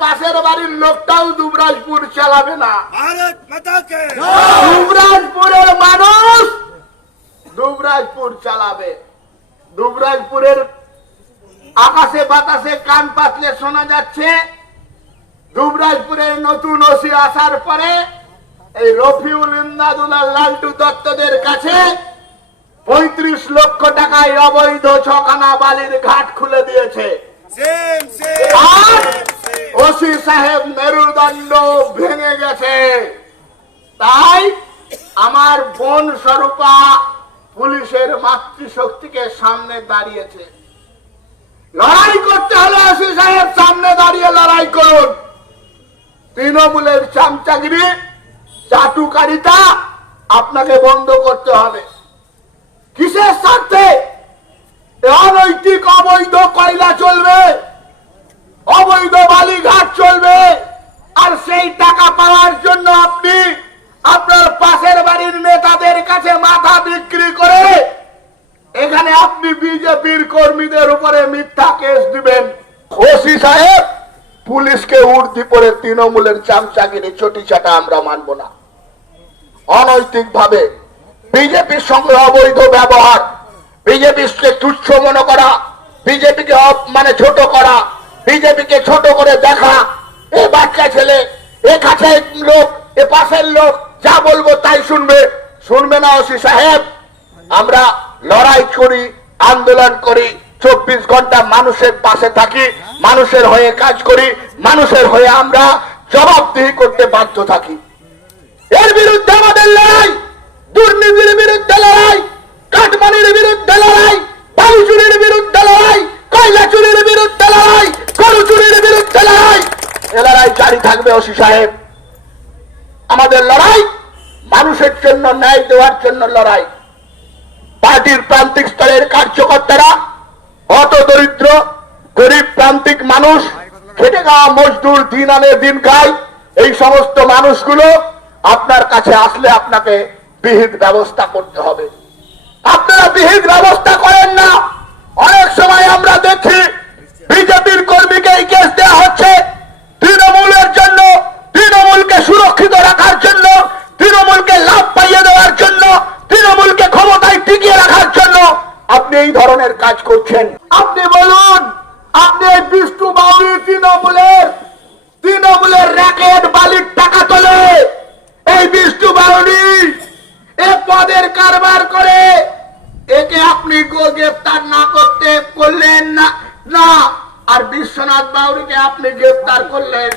পাশের বাড়ির লোকটাও দুবরাজপুর চালাবে না। দুবরাজপুরের মানুষ দুবরাজপুর চালাবে। দুবরাজপুরের আকাশে বাতাসে কান পাতলে শোনা যাচ্ছে দুবরাজপুরের নতুন ওসি আসার পরে এই রফিউল ইমদাদুল্লাহ লালটু দত্তদের কাছে পঁয়ত্রিশ লক্ষ টাকায় অবৈধ ছখানা বালির ঘাট খুলে দিয়েছে। আর ওসি সাহেব মেরুদণ্ড ভেঙে গেছে। তাই আমার বোন স্বরূপা পুলিশের মাতৃশক্তিকে সামনে দাঁড়িয়েছে। লড়াই করতে হলে ওসি সাহেব সামনে দাঁড়িয়ে লড়াই করুন। তৃণমূলের চামচাগিরি, চাটুকারিতা আপনাকে বন্ধ করতে হবে। কিসের স্বার্থে? অনৈতিক অবৈধ কয়লা চলবে অবৈধ বালিঘাট চলবে আর সেই টাকা পাওয়ার জন্য আপনি আপনার পাশের বাড়ির নেতাদের কাছে মাথা বিক্রি করে এখানে আপনি বিজেপির কর্মীদের উপরে মিথ্যা কেস দিবেন। ওসি সাহেব, পুলিশকে উর্দি পরে তৃণমূলের চামচাগিরি চটি চাটা আমরা মানব না। অনৈতিক ভাবে বিজেপির সঙ্গে অবৈধ ব্যবহার, বিজেপিকে তুচ্ছ মনে করা, বিজেপিকে মানে ছোট করা, বিজেপিকে ছোট করে দেখা, এ বাচ্চা ছেলে, এ কাছে লোক, এ পাশের লোক, যা বলব তাই শুনবে। শুনবে না ওসি সাহেব। আমরা লড়াই করি, আন্দোলন করি, চব্বিশ ঘণ্টা মানুষের পাশে থাকি, মানুষের হয়ে কাজ করি, মানুষের হয়ে আমরা জবাবদিহি করতে বাধ্য থাকি। এর বিরুদ্ধে আমাদের লড়াই, দুর্নীতির বিরুদ্ধে লড়াই কাঠমানির বিরুদ্ধে লড়াই বালু চুরির বিরুদ্ধে লড়াই কয়লা চুরির বিরুদ্ধে লড়াই গরু চুরির বিরুদ্ধে লড়াই। এ লড়াই জারি থাকবে ওসি সাহেব। আমাদের লড়াই মানুষের জন্য, ন্যায় দেওয়ার জন্য লড়াই। পার্টির প্রান্তিক স্তরের কার্যকর্তারা অত দরিদ্র, গরিব প্রান্তিক মানুষ, খেটে খাওয়া মজদুর, দিন আনে, দিন খায়, এই সমস্ত মানুষগুলো আপনার কাছে আসলে আপনাকে বিহিত ব্যবস্থা করতে হবে। আপনারা বিহিত ব্যবস্থা করেন না অনেক সময় আমরা দেখি বিজেপির কর্মীকে এই কেস দেওয়া হচ্ছে তৃণমূলের জন্য তৃণমূলকে সুরক্ষিত রাখার জন্য তৃণমূলকে লাভ পাইয়ে দেওয়ার জন্য তৃণমূলকে ক্ষমতায় টিকিয়ে রাখার জন্য আপনি এই ধরনের কাজ করছেন। আপনি বলুন, আপনি বিষ্ণু বাউরি তৃণমূলের তৃণমূলের র্যাকেট বালির টাকা তোলে। এই বিষ্ণু বাউরি এ পদের কারবার করে একে আপনি গ্রেফতার না করতে, করলেন না না। আর বিশ্বনাথ বাউরিকে আপনি গ্রেফতার করলেন।